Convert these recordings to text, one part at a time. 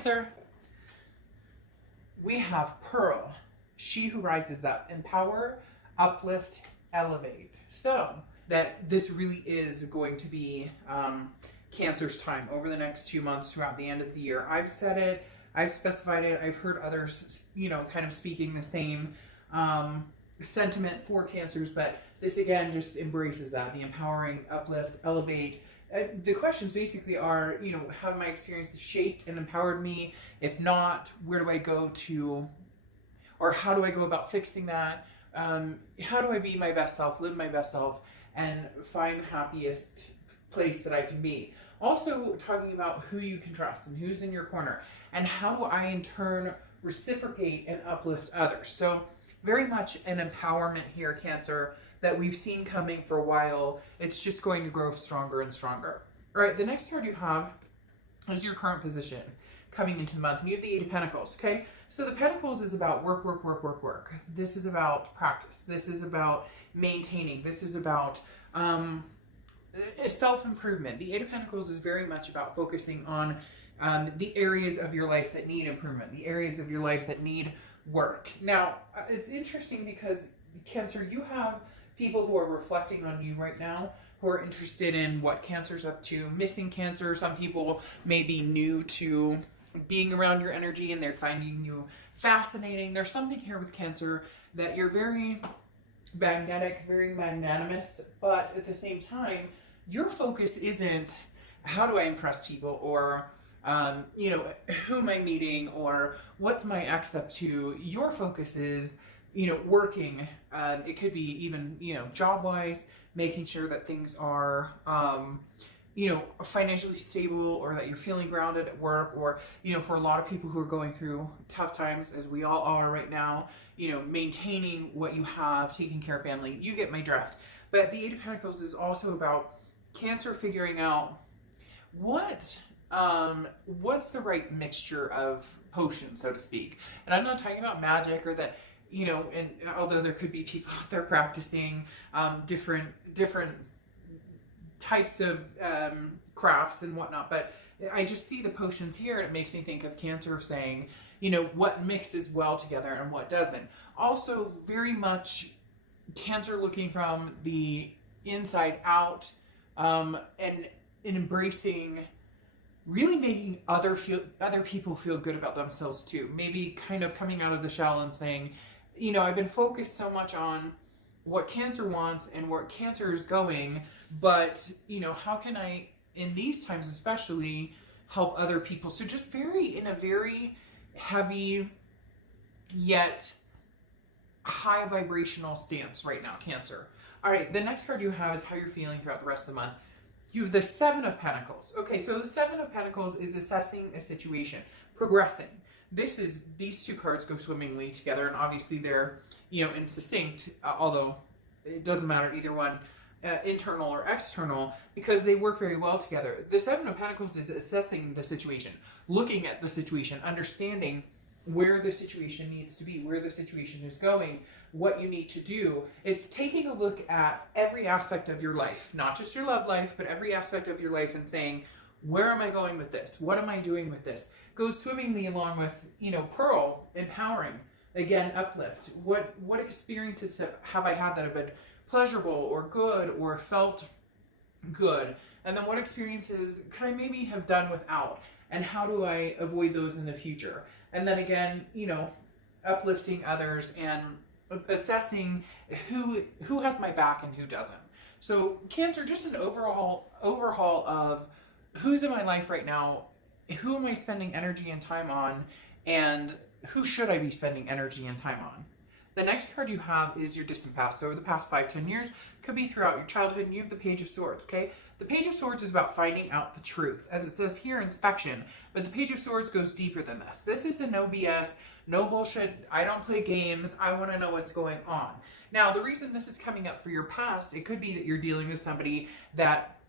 Cancer, we have Pearl, she who rises up, empower, uplift, elevate. So that this really is going to be Cancer's time over the next few months throughout the end of the year. I've said it, I've specified it, I've heard others, kind of speaking the same sentiment for Cancers, but this again just embraces that, the empowering, uplift, elevate. The questions basically are, have my experiences shaped and empowered me? If not, where do I go to, or how do I go about fixing that? How do I be my best self, live my best self, and find the happiest place that I can be? Also talking about who you can trust and who's in your corner, and how do I in turn reciprocate and uplift others. So very much an empowerment here, Cancer, that we've seen coming for a while. It's just going to grow stronger and stronger. All right, the next card you have is your current position coming into the month. And you have the Eight of Pentacles, okay? So the Pentacles is about work, work, work, work, work. This is about practice. This is about maintaining. This is about self-improvement. The Eight of Pentacles is very much about focusing on the areas of your life that need improvement, the areas of your life that need work. Now, it's interesting because Cancer, you have people who are reflecting on you right now, who are interested in what Cancer's up to, missing Cancer. Some people may be new to being around your energy and they're finding you fascinating. There's something here with Cancer that you're very magnetic, very magnanimous, but at the same time, your focus isn't how do I impress people, or who am I meeting, or what's my ex up to. Your focus is working. It could be even, job-wise, making sure that things are, financially stable, or that you're feeling grounded at work, or, for a lot of people who are going through tough times, as we all are right now, maintaining what you have, taking care of family. You get my drift. But the Eight of Pentacles is also about Cancer figuring out what's the right mixture of potions, so to speak. And I'm not talking about magic or that, and although there could be people out there practicing different types of crafts and whatnot, but I just see the potions here, and it makes me think of Cancer saying, what mixes well together and what doesn't. Also, very much Cancer looking from the inside out, and embracing, really making other people feel good about themselves too. Maybe kind of coming out of the shell and saying, I've been focused so much on what Cancer wants and where Cancer is going, but, how can I, in these times especially, help other people? So just in a very heavy yet high vibrational stance right now, Cancer. All right, the next card you have is how you're feeling throughout the rest of the month. You have the Seven of Pentacles. Okay, so the Seven of Pentacles is assessing a situation, progressing. These two cards go swimmingly together, and obviously they're, in succinct, although it doesn't matter either one, internal or external, because they work very well together. The Seven of Pentacles is assessing the situation, looking at the situation, understanding where the situation needs to be, where the situation is going, what you need to do. It's taking a look at every aspect of your life, not just your love life, but every aspect of your life, and saying, where am I going with this? What am I doing with this? Goes swimmingly along with, Pearl, empowering, again, uplift. What experiences have I had that have been pleasurable or good or felt good? And then what experiences could I maybe have done without? And how do I avoid those in the future? And then again, uplifting others and assessing who has my back and who doesn't. So Cancer, just an overhaul of who's in my life right now, who am I spending energy and time on, and who should I be spending energy and time on? The next card you have is your distant past. So over the past 5-10 years, could be throughout your childhood, and you have the Page of Swords, okay? The Page of Swords is about finding out the truth. As it says here, inspection, but the Page of Swords goes deeper than this. This is a no BS, no bullshit, I don't play games, I want to know what's going on. Now, the reason this is coming up for your past, it could be that you're dealing with somebody that,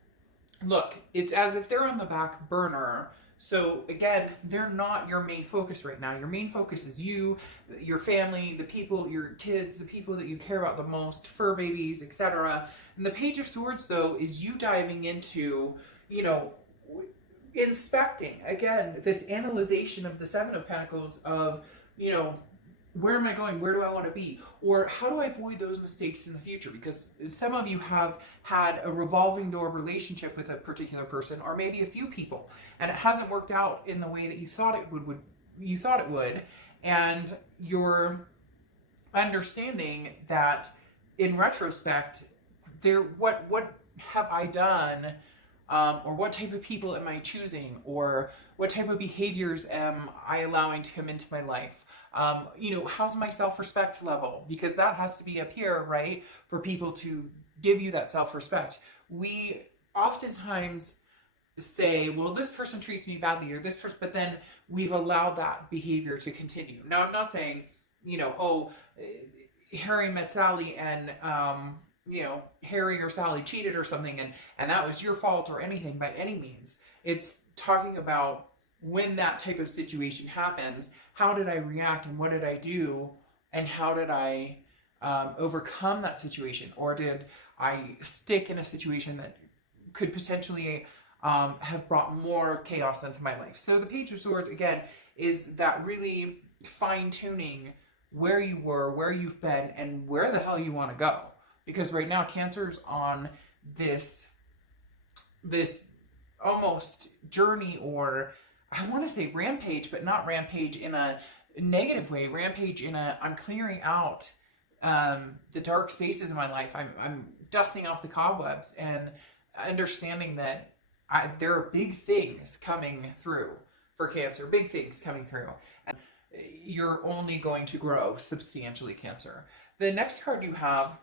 look, it's as if they're on the back burner. So again, they're not your main focus right now. Your main focus is you, your family, the people, your kids, the people that you care about the most, fur babies, etc. And the Page of Swords, though, is you diving into, inspecting, again, this analyzation of the Seven of Pentacles of, you know, where am I going? Where do I want to be? Or how do I avoid those mistakes in the future? Because some of you have had a revolving door relationship with a particular person, or maybe a few people, and it hasn't worked out in the way that you thought it would, and you're understanding that in retrospect, what have I done? Or what type of people am I choosing? Or what type of behaviors am I allowing to come into my life? You know, how's my self-respect level? Because that has to be up here, right? For people to give you that self-respect. We oftentimes say, well, this person treats me badly, or this person, but then we've allowed that behavior to continue. Now, I'm not saying, you know, oh, Harry met Sally and, you know, Harry or Sally cheated or something, and that was your fault or anything by any means. It's talking about when that type of situation happens, how did I react and what did I do, and how did I overcome that situation? Or did I stick in a situation that could potentially have brought more chaos into my life? So the Page of Swords, again, is that really fine-tuning where you were, where you've been, and where the hell you want to go. Because right now, Cancer's on this almost journey, or I want to say rampage, but not rampage in a negative way. Rampage in a, I'm clearing out the dark spaces in my life. I'm dusting off the cobwebs and understanding that there are big things coming through for Cancer. Big things coming through. And you're only going to grow substantially, Cancer. The next card you have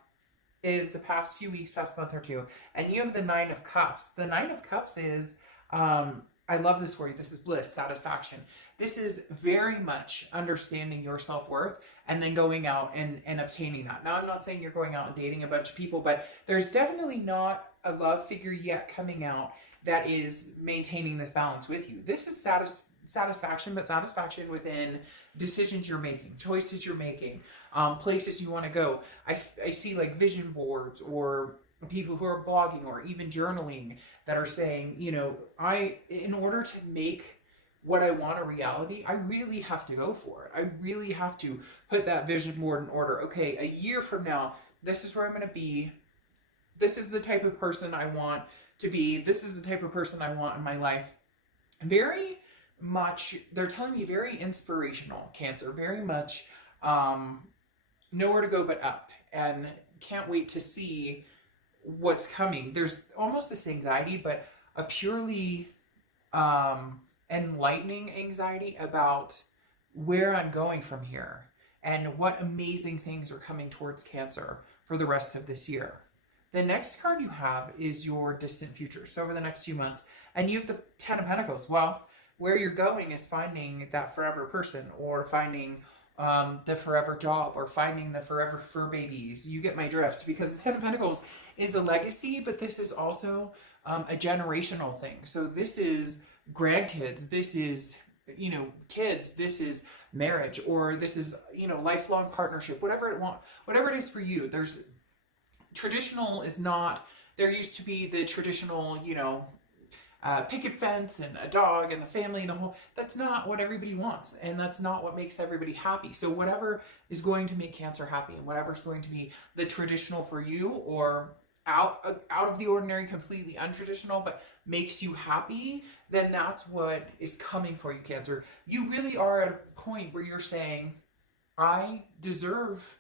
is the past few weeks, past month or two, and you have the Nine of Cups. The Nine of Cups is, I love this for you. This is bliss, satisfaction. This is very much understanding your self-worth and then going out and obtaining that. Now, I'm not saying you're going out and dating a bunch of people, but there's definitely not a love figure yet coming out that is maintaining this balance with you. This is satisfaction, but satisfaction within decisions you're making, choices you're making, places you want to go. I see like vision boards or people who are blogging or even journaling that are saying, you know, in order to make what I want a reality, I really have to go for it. I really have to put that vision board in order. Okay, a year from now, this is where I'm going to be. This is the type of person I want to be. This is the type of person I want in my life. Very much, they're telling me very inspirational, Cancer, very much nowhere to go but up, and can't wait to see what's coming. There's almost this anxiety, but a purely enlightening anxiety about where I'm going from here and what amazing things are coming towards Cancer for the rest of this year. The next card you have is your distant future, so over the next few months, and you have the Ten of Pentacles. Well, where you're going is finding that forever person, or finding the forever job, or finding the forever fur babies. You get my drift, because the Ten of Pentacles is a legacy, but this is also a generational thing. So this is grandkids, this is, you know, kids, this is marriage, or this is, you know, lifelong partnership, whatever it is for you. There's traditional is not, there used to be the traditional, you know, picket fence and a dog and the family and the whole, that's not what everybody wants, and that's not what makes everybody happy. So whatever is going to make Cancer happy, and whatever's going to be the traditional for you, or out of the ordinary, completely untraditional, but makes you happy, then that's what is coming for you, Cancer. You really are at a point where you're saying, I deserve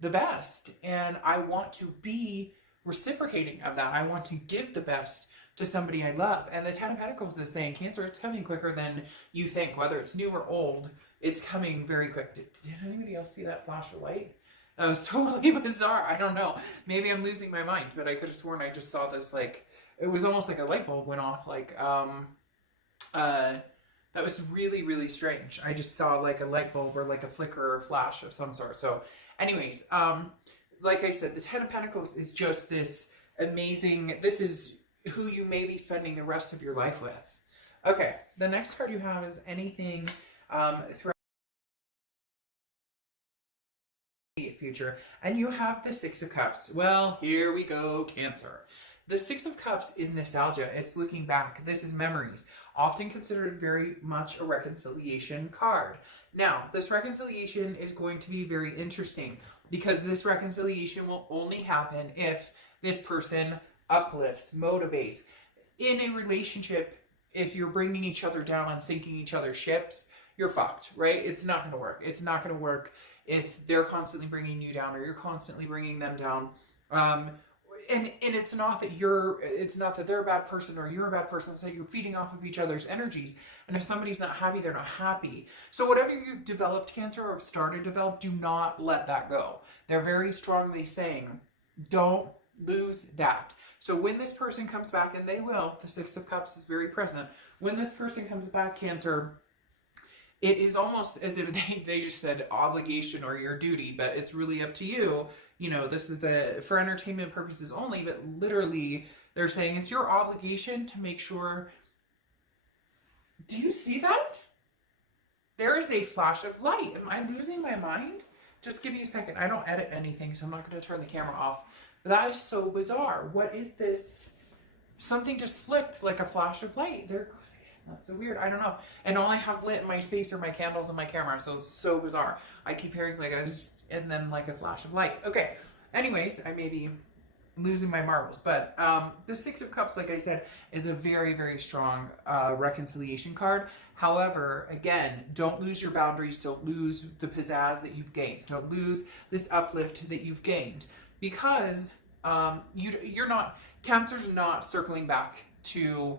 the best, and I want to be reciprocating of that. I want to give the best to somebody I love. And the Ten of Pentacles is saying, Cancer, it's coming quicker than you think. Whether it's new or old, it's coming very quick. Did anybody else see that flash of light? That was totally bizarre. I don't know. Maybe I'm losing my mind, but I could have sworn I just saw this, like, it was almost like a light bulb went off. Like, that was really, really strange. I just saw like a light bulb or like a flicker or flash of some sort. So anyways, like I said, the Ten of Pentacles is just this amazing, this is who you may be spending the rest of your life with. Okay, the next card you have is anything throughout the future, and you have the Six of Cups. Well, here we go, Cancer. The Six of Cups is nostalgia. It's looking back. This is memories. Often considered very much a reconciliation card. Now, this reconciliation is going to be very interesting because this reconciliation will only happen if this person uplifts, motivates. In a relationship, if you're bringing each other down and sinking each other's ships, you're fucked, right? It's not going to work. It's not going to work if they're constantly bringing you down or you're constantly bringing them down. And it's not that they're a bad person or you're a bad person. It's that you're feeding off of each other's energies. And if somebody's not happy, they're not happy. So whatever you've developed, Cancer, or have started to develop, do not let that go. They're very strongly saying, don't lose that. So when this person comes back, and they will, the Six of Cups is very present. When this person comes back, Cancer, it is almost as if they just said obligation or your duty, but it's really up to you. You know, this is for entertainment purposes only, but literally they're saying it's your obligation to make sure. Do you see that? There is a flash of light. Am I losing my mind? Just give me a second. I don't edit anything, so I'm not going to turn the camera off. But that is so bizarre. What is this? Something just flicked like a flash of light. There it goes. That's so weird. I don't know. And all I have lit in my space are my candles and my camera. So it's so bizarre. I keep hearing like a zzz, and then like a flash of light. Okay. Anyways, I may be losing my marbles. But the Six of Cups, like I said, is a very, very strong reconciliation card. However, again, don't lose your boundaries. Don't lose the pizzazz that you've gained. Don't lose this uplift that you've gained. Because you're not, Cancer's not circling back to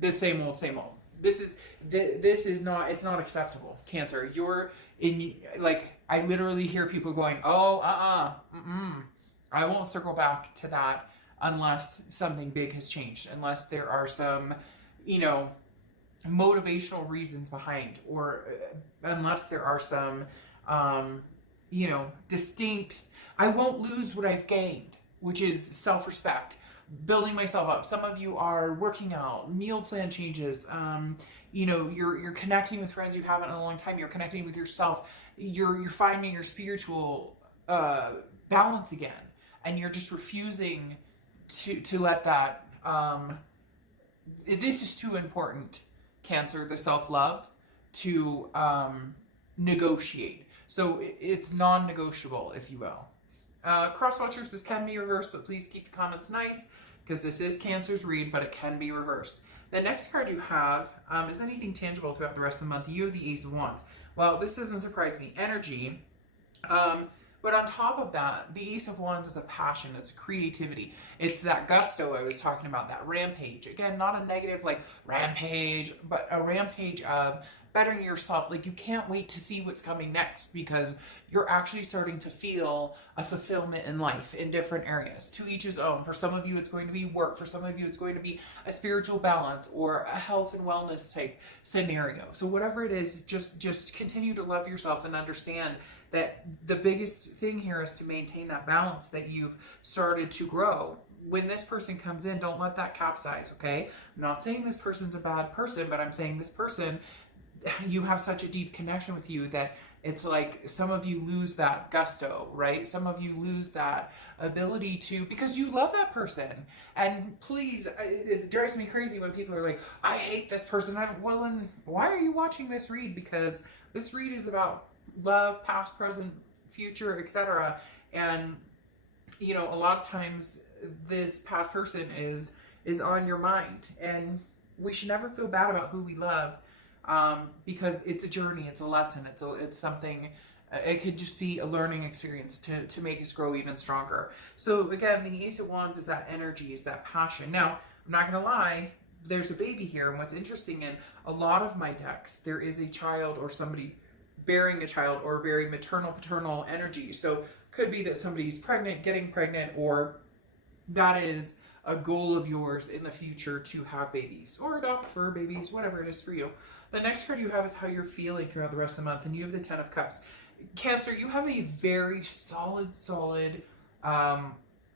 the same old, same old. This is not, it's not acceptable, Cancer. You're in, like, I literally hear people going, oh, I won't circle back to that unless something big has changed, unless there are some, you know, motivational reasons behind, or unless there are some, you know, distinct, I won't lose what I've gained, which is self-respect. Building myself up. Some of you are working out, meal plan changes, you know, you're connecting with friends you haven't in a long time, you're connecting with yourself, you're finding your spiritual balance again, and you're just refusing to let that, this is too important, Cancer, the self-love, to negotiate. So it's non-negotiable, if you will. Cross watchers, this can be reversed, but please keep the comments nice, because this is Cancer's read, but it can be reversed. The next card you have is anything tangible throughout the rest of the month. You have the Ace of Wands. Well, this doesn't surprise me. Energy. But on top of that, the Ace of Wands is a passion. It's creativity. It's that gusto I was talking about, that rampage. Again, not a negative like rampage, but a rampage of bettering yourself. Like, you can't wait to see what's coming next, because you're actually starting to feel a fulfillment in life in different areas. To each his own. For some of you, it's going to be work. For some of you, it's going to be a spiritual balance or a health and wellness type scenario. So whatever it is, just continue to love yourself and understand that the biggest thing here is to maintain that balance that you've started to grow. When this person comes in, don't let that capsize, okay? I'm not saying this person's a bad person, but I'm saying this person, you have such a deep connection with you that it's like some of you lose that gusto, right? Some of you lose that ability to, because you love that person. And please, it drives me crazy when people are like, I hate this person. Well, then why are you watching this read? Because this read is about love, past, present, future, etc. And, you know, a lot of times this past person is on your mind, and we should never feel bad about who we love. Because it's a journey, it's a lesson, it's something, it could just be a learning experience to make us grow even stronger. So again, the Ace of Wands is that energy, is that passion. Now, I'm not going to lie, there's a baby here, and what's interesting in a lot of my decks, there is a child or somebody bearing a child, or very maternal, paternal energy. So could be that somebody's pregnant, getting pregnant, or that is a goal of yours in the future to have babies or adopt fur babies, whatever it is for you. The next card you have is how you're feeling throughout the rest of the month, and you have the Ten of Cups. Cancer, you have a very solid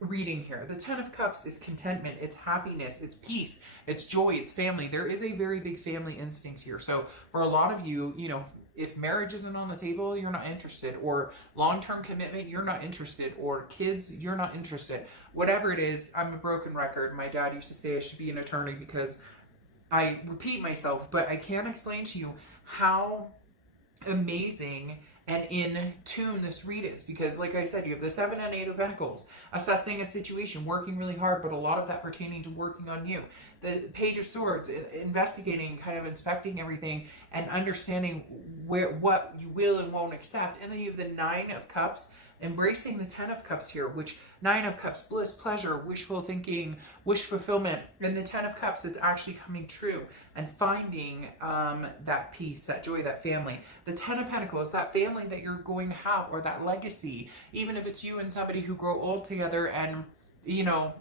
reading here. The Ten of Cups is contentment, it's happiness, it's peace, it's joy, it's family. There is a very big family instinct here. So for a lot of you, you know, if marriage isn't on the table, you're not interested, or long-term commitment, you're not interested, or kids, you're not interested. Whatever it is, I'm a broken record. My dad used to say I should be an attorney because I repeat myself, but I can't explain to you how amazing and in tune this read is, because like I said, you have the 7 and 8 of Pentacles, assessing a situation, working really hard, but a lot of that pertaining to working on you. The Page of Swords, investigating, kind of inspecting everything and understanding what you will and won't accept. And then you have the 9 of Cups, embracing the 10 of Cups here, which 9 of Cups, bliss, pleasure, wishful thinking, wish fulfillment. And the 10 of Cups, it's actually coming true and finding that peace, that joy, that family. The 10 of Pentacles, that family that you're going to have, or that legacy, even if it's you and somebody who grow old together, and you know,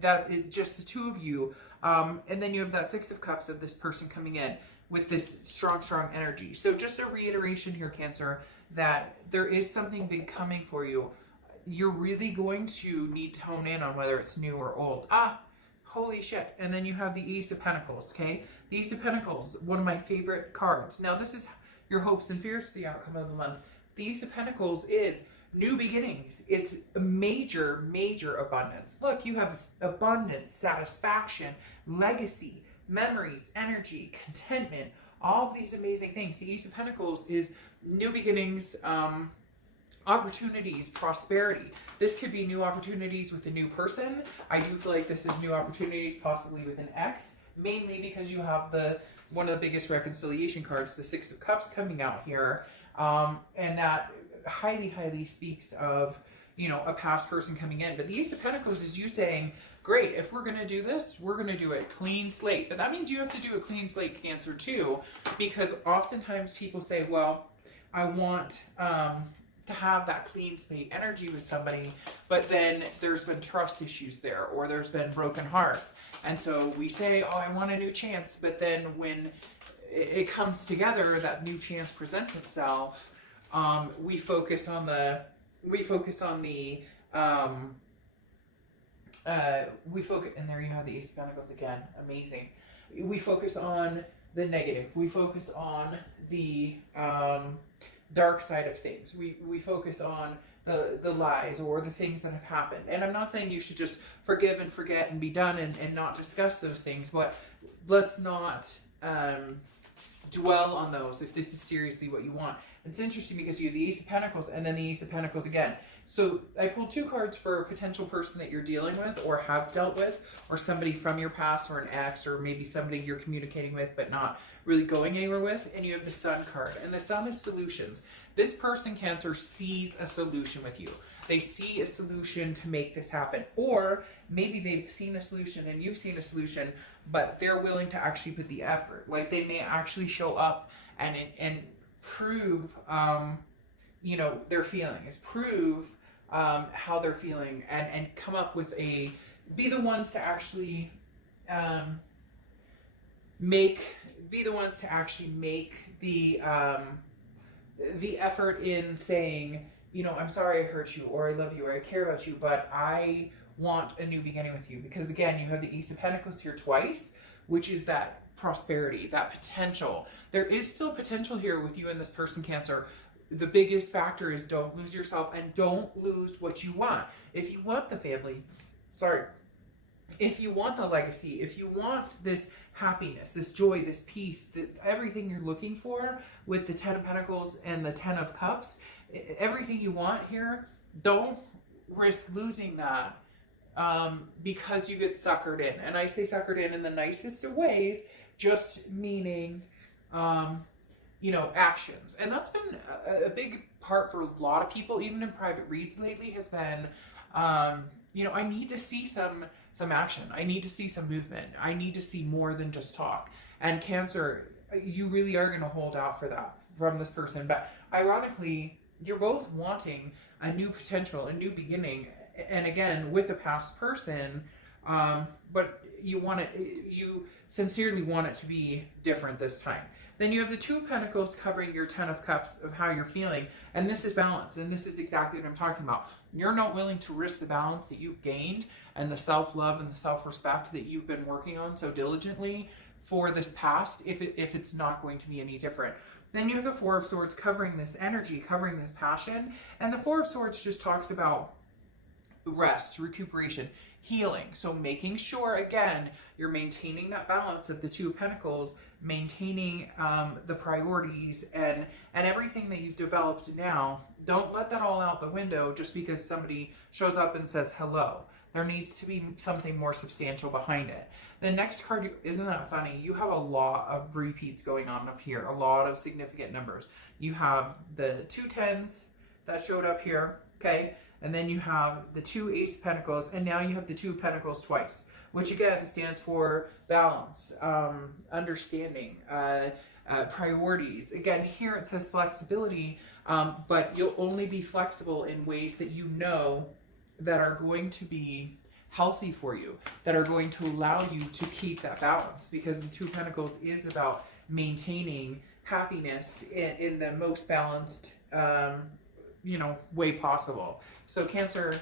that it's just the two of you. And then you have that 6 of Cups of this person coming in with this strong, strong energy. So just a reiteration here, Cancer, that there is something big coming for you. You're really going to need to hone in on whether it's new or old. Holy shit. And then you have the Ace of Pentacles, okay? The Ace of Pentacles, one of my favorite cards. Now, this is your hopes and fears for the outcome of the month. The Ace of Pentacles is new beginnings. It's a major, major abundance. Look, you have abundance, satisfaction, legacy, memories, energy, contentment, all of these amazing things. The Ace of Pentacles is new beginnings, opportunities, prosperity. This could be new opportunities with a new person. I do feel like this is new opportunities possibly with an ex, mainly because you have one of the biggest reconciliation cards, the 6 of Cups, coming out here. And that highly, highly speaks of, you know, a past person coming in. But the Ace of Pentacles is you saying, great, if we're going to do this, we're going to do a clean slate. But that means you have to do a clean slate, Cancer, too, because oftentimes people say, well, I want to have that clean slate energy with somebody, but then there's been trust issues there, or there's been broken hearts. And so we say, oh, I want a new chance. But then when it comes together, that new chance presents itself, we focus on the and there you have the Ace of Pentacles again. Amazing. We focus on the negative. We focus on the dark side of things. We focus on the lies or the things that have happened. And I'm not saying you should just forgive and forget and be done and not discuss those things, but let's not dwell on those if this is seriously what you want. It's interesting because you have the Ace of Pentacles and then the Ace of Pentacles again. So I pulled 2 cards for a potential person that you're dealing with or have dealt with, or somebody from your past, or an ex, or maybe somebody you're communicating with but not really going anywhere with. And you have the Sun card, and the Sun is solutions. This person, Cancer, sees a solution with you. They see a solution to make this happen, or maybe they've seen a solution and you've seen a solution, but they're willing to actually put the effort. Like they may actually show up and prove, you know, their feelings, prove how they're feeling, and come up with be the ones to actually make the effort in saying, you know, I'm sorry I hurt you, or I love you, or I care about you, but I want a new beginning with you. Because again, you have the Ace of Pentacles here twice, which is that prosperity, that potential. There is still potential here with you and this person, Cancer. The biggest factor is don't lose yourself and don't lose what you want. If you want the family, if you want the legacy, if you want this happiness, this joy, this peace, everything you're looking for with the 10 of Pentacles and the 10 of Cups, everything you want here, don't risk losing that because you get suckered in. And I say suckered in the nicest of ways, just meaning, you know, actions. And that's been a big part for a lot of people, even in private reads lately, has been, you know, I need to see some action. I need to see some movement. I need to see more than just talk. And Cancer, you really are going to hold out for that from this person. But ironically, you're both wanting a new potential, a new beginning. And again, with a past person, but you sincerely want it to be different this time. Then you have the 2 of Pentacles covering your 10 of Cups of how you're feeling. And this is balance. And this is exactly what I'm talking about. You're not willing to risk the balance that you've gained and the self-love and the self-respect that you've been working on so diligently for this past if it's not going to be any different. Then you have the Four of Swords covering this energy, covering this passion. And the Four of Swords just talks about rest, recuperation, healing. So making sure, again, you're maintaining that balance of the Two of Pentacles, maintaining the priorities and everything that you've developed now. Don't let that all out the window just because somebody shows up and says hello. There needs to be something more substantial behind it. The next card, isn't that funny? You have a lot of repeats going on up here, a lot of significant numbers. You have the 2 10s that showed up here, okay? And then you have the 2 Ace of Pentacles, and now you have the 2 of Pentacles twice, which again stands for balance, understanding, priorities. Again, here it says flexibility, but you'll only be flexible in ways that you know that are going to be healthy for you, that are going to allow you to keep that balance, because the 2 of Pentacles is about maintaining happiness in the most balanced, you know, way possible. So Cancer,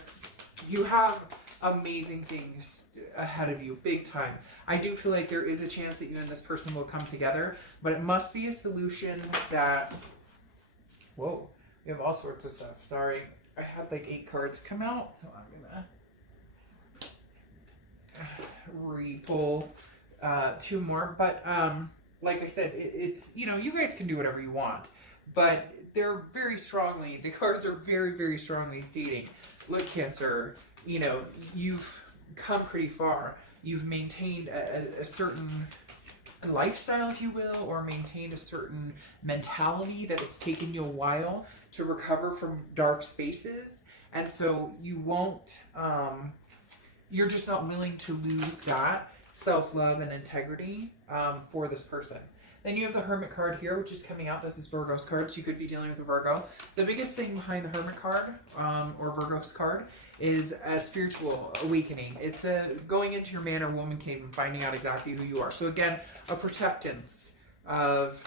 you have amazing things ahead of you, big time. I do feel like there is a chance that you and this person will come together, but it must be a solution that, whoa, we have all sorts of stuff. Sorry, I had like 8 cards come out, so I'm gonna re-pull 2 more. But like I said, it's, you know, you guys can do whatever you want, but they're very strongly, the cards are very, very strongly stating, look, Cancer, you know, you've come pretty far. You've maintained a certain lifestyle, if you will, or maintained a certain mentality that it's taken you a while to recover from dark spaces. And so you won't, you're just not willing to lose that self-love and integrity for this person. Then you have the Hermit card here, which is coming out. This is Virgo's card, so you could be dealing with a Virgo. The biggest thing behind the Hermit card, or Virgo's card, is a spiritual awakening. It's a going into your man or woman cave and finding out exactly who you are. So again, a protectance of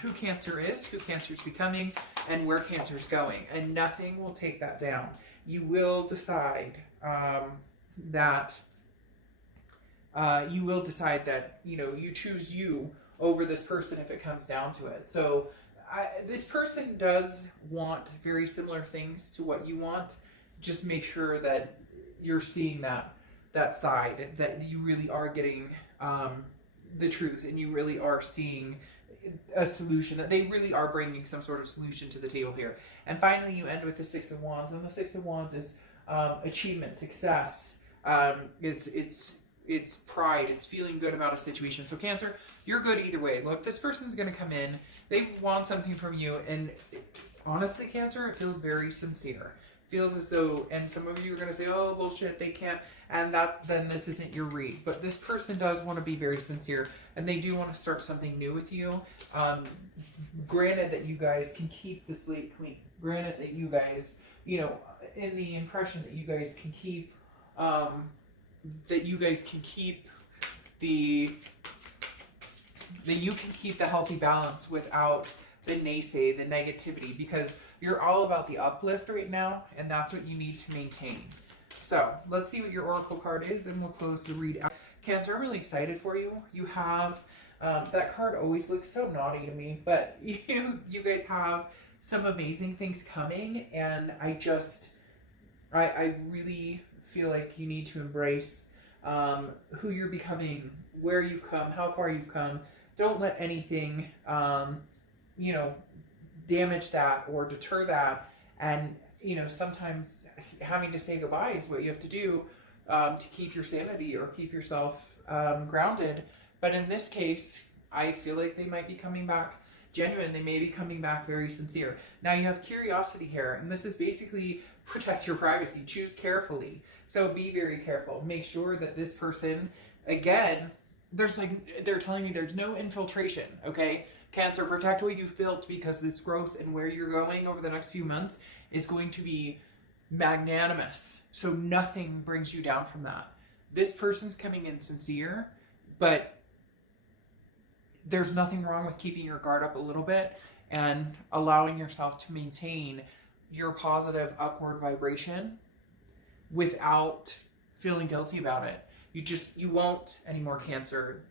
who Cancer is, who Cancer's becoming, and where Cancer's going. And nothing will take that down. You will decide that you know, you choose you over this person if it comes down to it. So this person does want very similar things to what you want. Just make sure that you're seeing that side, that you really are getting the truth, and you really are seeing a solution, that they really are bringing some sort of solution to the table here. And finally, you end with the 6 of Wands, and the 6 of Wands is achievement, success. It's pride. It's feeling good about a situation. So Cancer, you're good either way. Look, this person's going to come in. They want something from you. And honestly, Cancer, it feels very sincere. Feels as though, and some of you are going to say, oh, bullshit, they can't. And then this isn't your read. But this person does want to be very sincere. And they do want to start something new with you. Granted that you guys can keep the slate clean. Granted that you guys, you know, in the impression that you guys can keep the healthy balance without the naysay, the negativity, because you're all about the uplift right now, and that's what you need to maintain. So let's see what your oracle card is, and we'll close the read out. Cancer, I'm really excited for you. You have that card always looks so naughty to me, but you guys have some amazing things coming, and I really feel like you need to embrace who you're becoming, where you've come, how far you've come. Don't let anything, you know, damage that or deter that. And, you know, sometimes having to say goodbye is what you have to do to keep your sanity or keep yourself grounded. But in this case, I feel like they might be coming back genuine. They may be coming back very sincere. Now you have curiosity here, and this is basically protect your privacy. Choose carefully. So be very careful. Make sure that this person, again, they're telling me there's no infiltration, okay? Cancer, protect what you've built, because this growth and where you're going over the next few months is going to be magnanimous. So nothing brings you down from that. This person's coming in sincere, but there's nothing wrong with keeping your guard up a little bit and allowing yourself to maintain your positive upward vibration without feeling guilty about it. You won't anymore, Cancer.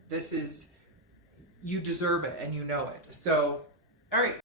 You deserve it, and you know it. So All right,